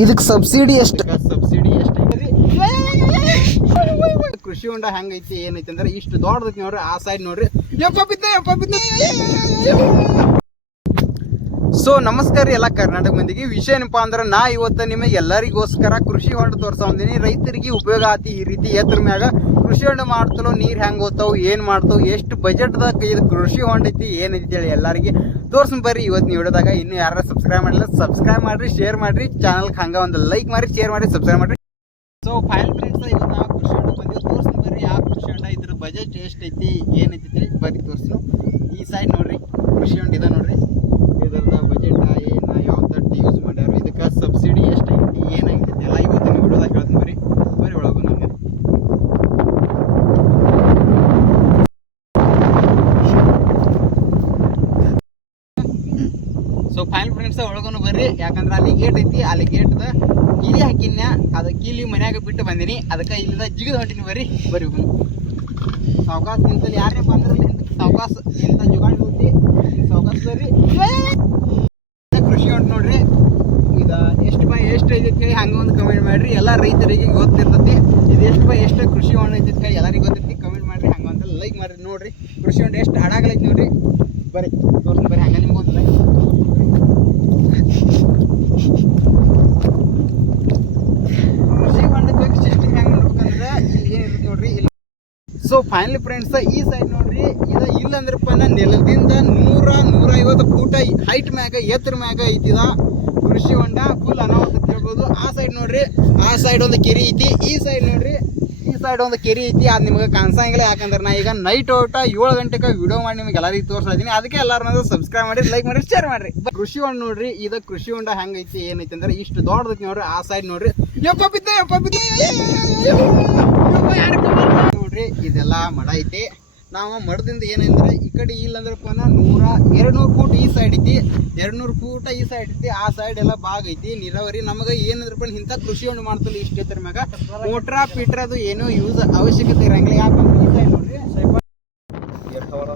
ಇದಕ್ಕೆ ಸಬ್ಸಿಡಿ ಎಷ್ಟು? ಸಬ್ಸಿಡಿ ಎಷ್ಟು ಕೃಷಿ ಹೊಂಡ ಹೆಂಗೈತಿ ಏನೈತಿ ಅಂದ್ರೆ ಇಷ್ಟು ದೊಡ್ಡದಕ್ಕೆ ನೋಡ್ರಿ ಆ ಸೈಡ್ ನೋಡ್ರಿ. ಯಪ್ಪ ಬಿದ್ದೆ ಯಪ್ಪ ಬಿದ್ದೆ. ಸೊ ನಮಸ್ಕಾರ ಎಲ್ಲ ಕರ್ನಾಟಕ ಮಂದಿಗೆ. ವಿಷಯ ಏನಪ್ಪಾ ಅಂದ್ರೆ ನಾ ಇವತ್ತು ನಿಮಗೆ ಎಲ್ಲರಿಗೋಸ್ಕರ ಕೃಷಿ ಹೊಂಡ ತೋರ್ಸಾ ಬಂದೀನಿ ರೈತರಿಗೆ ಉಪಯೋಗ ಆತಿ ಈ ರೀತಿ ಎತ್ತರ ಮ್ಯಾಗ. ಕೃಷಿ ಹೊಂಡ ಮಾಡ್ತಲೋ ನೀರು ಹೆಂಗೆ ಹೋಗ್ತಾವ ಏನು ಮಾಡ್ತಾವ ಎಷ್ಟು ಬಜೆಟ್ದಾಗ ಇದು ಕೃಷಿ ಹೊಂಡ ಐತಿ ಏನೈತಿ ಹೇಳಿ ಎಲ್ಲರಿಗೆ. ತೋರ್ಸ್ ಬರ್ರಿ. ಇವತ್ತು ನೀವು ಹಿಡಿದಾಗ ಇನ್ನು ಯಾರು ಸಬ್ಸ್ಕ್ರೈಬ್ ಮಾಡಿಲ್ಲ ಸಬ್ಸ್ಕ್ರೈಬ್ ಮಾಡ್ರಿ ಶೇರ್ ಮಾಡ್ರಿ. ಚಾನಲ್ಗೆ ಹಂಗೆ ಒಂದು ಲೈಕ್ ಮಾಡಿ ಶೇರ್ ಮಾಡಿ ಸಬ್ಸ್ಕ್ರೈಬ್ ಮಾಡ್ರಿ. ಸೊ ಫೈನಲ್ ಫ್ರೆಂಡ್ಸ್ ಇವತ್ತು ನಾವು ಕೃಷಿ ಹೊಂಡ ಬಂದಿವಿ. ತೋರ್ಸ್ತೀನಿ ಬರ್ರಿ, ಯಾವ ಕೃಷಿ ಹೊಂಡ ಇದ್ರ ಬಜೆಟ್ ಎಷ್ಟೈತಿ ಏನೈತಿ ಬರೀ ತೋರ್ಸ್ನು. ಈ ಸೈಡ್ ನೋಡ್ರಿ ಕೃಷಿ ಹೊಂಡ ಇದೆ ನೋಡ್ರಿ ಇದ್ರದ ಬಜೆಟ್ ಏನ ಯಾವ ತಟ್ಟು ಯೂಸ್ ಮಾಡ್ಯಾರ ಇದಕ್ಕೆ ಸಬ್ಸಿಡಿ ಎಷ್ಟೈತಿ ಏನಾಗೈತಿ ಎಲ್ಲ ಇವತ್ತು ನೀವು ವಿಡಿಯೋದಾಗ ಹೇಳ್ತೀನಿ ಬರ್ರಿ ಬರ್ರಿ ಒಳಗೆ ನಂಗೆ ಸೊ ಫೈನಲ್ ಫ್ರೆಂಡ್ಸ್ ಒಳಗೂ ಬರ್ರಿ. ಯಾಕಂದ್ರೆ ಅಲ್ಲಿ ಗೇಟ್ ಐತಿ, ಅಲ್ಲಿ ಗೇಟ್ದ ಕೀಲಿ ಹಾಕಿನ ಅದ ಕೀಲಿ ಮನ್ಯಾಗ ಬಿಟ್ಟು ಬಂದಿನಿ. ಅದಕ್ಕೆ ಇಲ್ಲಿಂದ ಜಿಗಿದು ಹೊಂಟಿನಿ ಬರ್ರಿ. ಬರ್ರಿ ಸಾವಕಾಶ ನಿಂತಲ್ಲಿ ಯಾರೇ ಬಂದ್ರೆ ಸಾವಕಾಶ ಇಂಥ ಜುಗಾಡ್ ಹೋಗಿ ಸಾವಕಾಶ ಬರ್ರಿ. ಕೃಷಿ ಹೊಂಟು ನೋಡ್ರಿ. ಇದು ಎಷ್ಟು ಬೈ ಎಷ್ಟು ಐತಿ ಹಂಗೆ ಒಂದು ಕಮೆಂಟ್ ಮಾಡ್ರಿ. ಎಲ್ಲ ರೈತರಿಗೆ ಗೊತ್ತಿರ್ತೈತಿ. ಇದು ಎಷ್ಟು ಬೈ ಎಷ್ಟು ಕೃಷಿ ಹೊಂಡ ಕೈ ಎಲ್ಲರಿಗೂ ಗೊತ್ತೈತಿ ಕಮೆಂಟ್ ಮಾಡ್ರಿ, ಹಂಗ ಲೈಕ್ ಮಾಡ್ರಿ. ನೋಡ್ರಿ, ಕೃಷಿ ಹೊಂಡ ಎಷ್ಟು ಹಡಾಗಲೈತಿ ನೋಡ್ರಿ. ಬರ್ರಿ ತೋರ್ಸ್ತೀನಿ ಬರ್ರಿ ಹಂಗ ನಿಮ್ಗೊಂದು ಲೈಕ್ ಕೃಷಿ ಹೊಂಡಕ್ಕೆ ಸಿಸ್ಟಮ್ ಹೆಂಗ್ ನೋಡ್ಬೇಕಂದ್ರೆ ಇಲ್ಲಿ ಏನಿರುತ್ತೆ ನೋಡ್ರಿ ಇಲ್ಲಿ ಸೊ ಫೈನಲಿ ಫ್ರೆಂಡ್ಸ್ ಈ ಸೈಡ್ ನೋಡ್ರಿ, ಇದು ಇಲ್ಲಂದ್ರಪ್ಪ ನೆಲದಿಂದ ನೂರ ನೂರ ಐವತ್ತು ಫೂಟ ಹೈಟ್ ಮ್ಯಾಗ, ಎತ್ತರ ಮ್ಯಾಗ ಐತಿದ ಕೃಷಿ ಹೊಂಡ ಫುಲ್ ಅನಾಹುತ ಅಂತ ಹೇಳ್ಬೋದು. ಆ ಸೈಡ್ ನೋಡ್ರಿ, ಆ ಸೈಡ್ ಒಂದು ಕೆರೆ ಐತಿ. ಈ ಸೈಡ್ ನೋಡ್ರಿ, ಈ ಸೈಡ್ ಒಂದು ಕೆರೆ ಐತಿ. ಅದು ನಿಮ್ಗೆ ಕಾಣಿಸಂಗಿಲ್ಲ. ಯಾಕಂದ್ರೆ ನಾ ಈಗ ನೈಟ್ ಔಟ ಏಳು ಗಂಟೆಗೆ ವಿಡಿಯೋ ಮಾಡಿ ನಿಮ್ಗೆ ಎಲ್ಲರಿಗೂ ತೋರಿಸ್ತಾ ಇದೀನಿ ಅದಕ್ಕೆ ಎಲ್ಲರೂ ಸಬ್ಸ್ಕ್ರೈಬ್ ಮಾಡಿ ಲೈಕ್ ಮಾಡಿ ಶೇರ್ ಮಾಡ್ರಿ ಕೃಷಿ ಹೊಂಡ ನೋಡ್ರಿ, ಇದು ಕೃಷಿ ಹೊಂಡ ಹೆಂಗೈತಿ ಏನೈತಿ ಅಂದ್ರೆ ಇಷ್ಟು ದೊಡ್ಡದೈತಿ ನೋಡ್ರಿ, ಆ ಸೈಡ್ ನೋಡ್ರಿ. ಯಪ್ಪ ಬಿದ್ದೆ ಯಪ್ಪ ಬಿದ್ದೆ ನೋಡ್ರಿ, ಇದೆಲ್ಲ ಮಡ ಐತಿ. ನಾವು ಮಡದಿಂದ ಏನಂದ್ರೆ ಈ ಕಡೆ ಇಲ್ಲಂದ್ರಪ್ಪ ನೂರ ಎರಡು ನೂರು ಫೂಟ್ ಈ ಸೈಡ್ ಐತಿ. ಎರಡು ನೂರು ಫೂಟ ಈ ಸೈಡ್ ಐತಿ. ಆ ಸೈಡ್ ಎಲ್ಲ ಭಾಗ ಐತಿ. ನೀರಾವರಿ ನಮಗೆ ಏನಂದ್ರಪ್ಪ ಇಂಥ ಕೃಷಿ ಒಂದು ಮಾಡ್ತಲ್ಲ ಇಷ್ಟ ಇದ್ರ ಮ್ಯಾಗ. ಮೋಟ್ರಾ, ಪೀಟ್ರ ಅದು ಏನೂ ಯೂಸ್ ಅವಶ್ಯಕತೆ ಇರಂಗಿಲ್ಲ. ಯಾಕಂದ್ರೆ ಈ ಸೈಡ್ ನೋಡ್ರಿ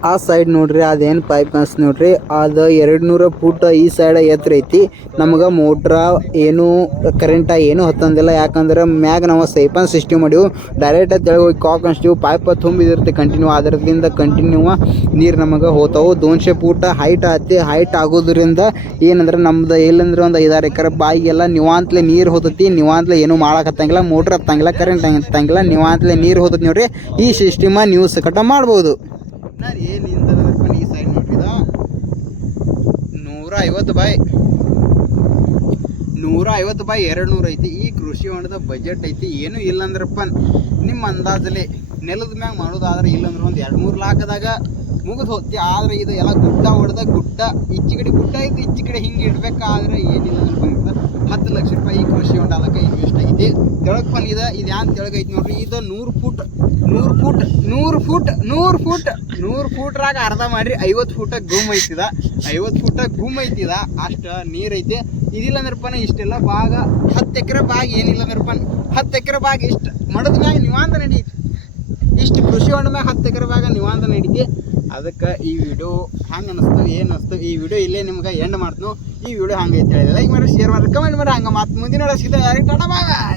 ಆ ಸೈಡ್ ನೋಡ್ರಿ, ಅದೇನು ಪೈಪ್ ಅನ್ಸ್ ನೋಡ್ರಿ, ಅದು ಎರಡು ನೂರ ಫೂಟ್ ಈ ಸೈಡ್ ಎತ್ತರ ಐತಿ. ನಮಗೆ ಮೋಟ್ರ ಏನು ಕರೆಂಟ ಏನು ಹತ್ತಂದಿಲ್ಲ, ಯಾಕಂದ್ರೆ ಮ್ಯಾಗ ನಾವು ಸೈಪನ್ ಸಿಸ್ಟಮ್ ಮಾಡಿವು. ಡೈರೆಕ್ಟ್ ತೆಳಗೆ ಹೋಗಿ ಕಾಕ್ ಅನ್ಸ್ತೀವಿ ಪೈಪ್ ತುಂಬಿದಿರ್ತಿ ಕಂಟಿನ್ಯೂ ಅದರದಿಂದ ಕಂಟಿನ್ಯೂ ನೀರು ನಮಗೆ ಹೋತಾವು. ದೋನ್ಶೆ ಫೂಟ ಹೈಟ್ ಆತಿ ಹೈಟ್ ಆಗೋದ್ರಿಂದ ಏನಂದ್ರೆ ನಮ್ದು ಎಲ್ಲಂದ್ರೆ ಒಂದು ಐದಾರು ಎಕರೆ ಬಾಯಿಗೆಲ್ಲ ನಿವಾಂತ್ಲೆ ನೀರು ಹೋತತಿ, ನಿವಾಂತ್ಲೆ ಏನು ಮಾಡಕತ್ತಂಗಿಲ್ಲ ಮೋಟ್ರ್ ಹತ್ತಂಗಿಲ್ಲ ಕರೆಂಟ್ ಹತ್ತಂಗಿಲ್ಲ, ನಿವಾಂತ್ಲೆ ನೀರು ಹೋತತಿ ನೋಡ್ರಿ. ಈ ಸಿಸ್ಟಮ ನೀವು ಸಕಟ ಮಾಡ್ಬೋದು. ನಾನು ಏನು ನಿಂತದಪ್ಪ ಈ ಸೈಡ್ ನೋಡ್ರಿದ? ನೂರ ಐವತ್ತು ಬಾಯ್. ನೂರ ಐವತ್ತು ಬಾಯ್ ಎರಡು ನೂರು ಐತಿ. ಈ ಕೃಷಿ ಹೊಂಡದ ಬಜೆಟ್ ಐತಿ. ಏನು ಇಲ್ಲಂದ್ರಪ್ಪ ನಿಮ್ಮ ಅಂದಾಜಲ್ಲಿ ನೆಲದ ಮ್ಯಾಗ ಮಾಡೋದಾದ್ರೆ ಇಲ್ಲಂದ್ರೆ ಒಂದು ಎರಡು ಮೂರು ಲಾಖದಾಗ ಮುಗಿದು ಹೋಗ್ತಿ. ಆದ್ರೆ ಇದು ಎಲ್ಲ ಗುಡ್ಡ ಹೊಡೆದ ಗುಡ್ಡ ಈಚೆ ಕಡೆ ಗುಡ್ಡ ಐತಿ ಈಚೆ ಕಡೆ ಹಿಂಗೆ ಇಡ್ಬೇಕಾದ್ರೆ ಏನಿಲ್ಲ ಅಂದ್ರೆ ಹತ್ತು ಲಕ್ಷ ರೂಪಾಯಿ ಈ ಕೃಷಿ ಹೊಂಡ ಅದಕ್ಕೆ ಕೆಳಗೆ ಬಂದಿದೆ. ಇದು ಯಾನ್ ತೆಳಗೈತಿ ನೋಡ್ರಿ. ಇದು ನೂರು ಫೂಟ್ ನೂರು ಫೂಟ್ ನೂರು ಫೂಟ್ ನೂರು ಫೂಟ್, ನೂರು ಫೂಟ್ರಾಗ ಅರ್ಧ ಮಾಡ್ರಿ. ಐವತ್ತು ಫೂಟ ಗುಮ್ ಐತಿದ. ಐವತ್ತು ಫೂಟ ಗುಮ್ ಐತಿದ. ಅಷ್ಟು ನೀರ್ ಐತಿ. ಇದಿಲ್ಲ ಅಂದ್ರಪ್ಪ ಇಷ್ಟೆಲ್ಲ ಭಾಗ ಹತ್ತು ಎಕರೆ ಭಾಗ ಏನಿಲ್ಲ ಅಂದ್ರಪ್ಪ ಹತ್ತು ಎಕರೆ ಭಾಗ ಇಷ್ಟು. ಮಡದ ಮ್ಯಾಗ ನಿವಾಂತ ನಡೀತಿ. ಇಷ್ಟು ಕೃಷಿ ಹೊಂಡ ಮ್ಯಾಗ ಹತ್ತು ಎಕರೆ ನಿವಾಂತ ನಡೀತಿ ಅದಕ್ಕೆ ಈ ವಿಡಿಯೋ ಹೆಂಗೆ ಅನಿಸ್ತು, ಏನು ಅನಿಸ್ತು, ಈ ವಿಡಿಯೋ ಇಲ್ಲೇ ನಿಮ್ಗೆ ಎಂಡ್ ಮಾಡ್ತು ಈ ವಿಡಿಯೋ ಹಂಗೆ ಐತೆ ಲೈಕ್ ಮಾಡಿ ಶೇರ್ ಮಾಡಿ ಕಮೆಂಟ್ ಮಾಡಿ ಹಂಗೆ ಮತ್ತೆ ಮುಂದಿನ ಸಿಗ್ತಾ ಟಾಟಾ ಬಾಯ್